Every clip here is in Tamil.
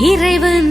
இறைவன்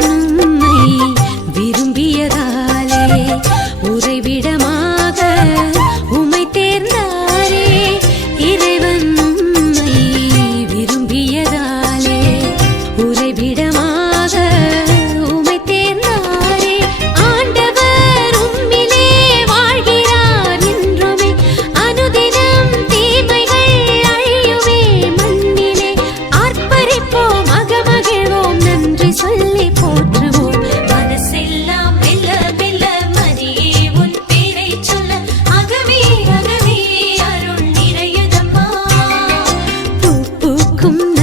welcome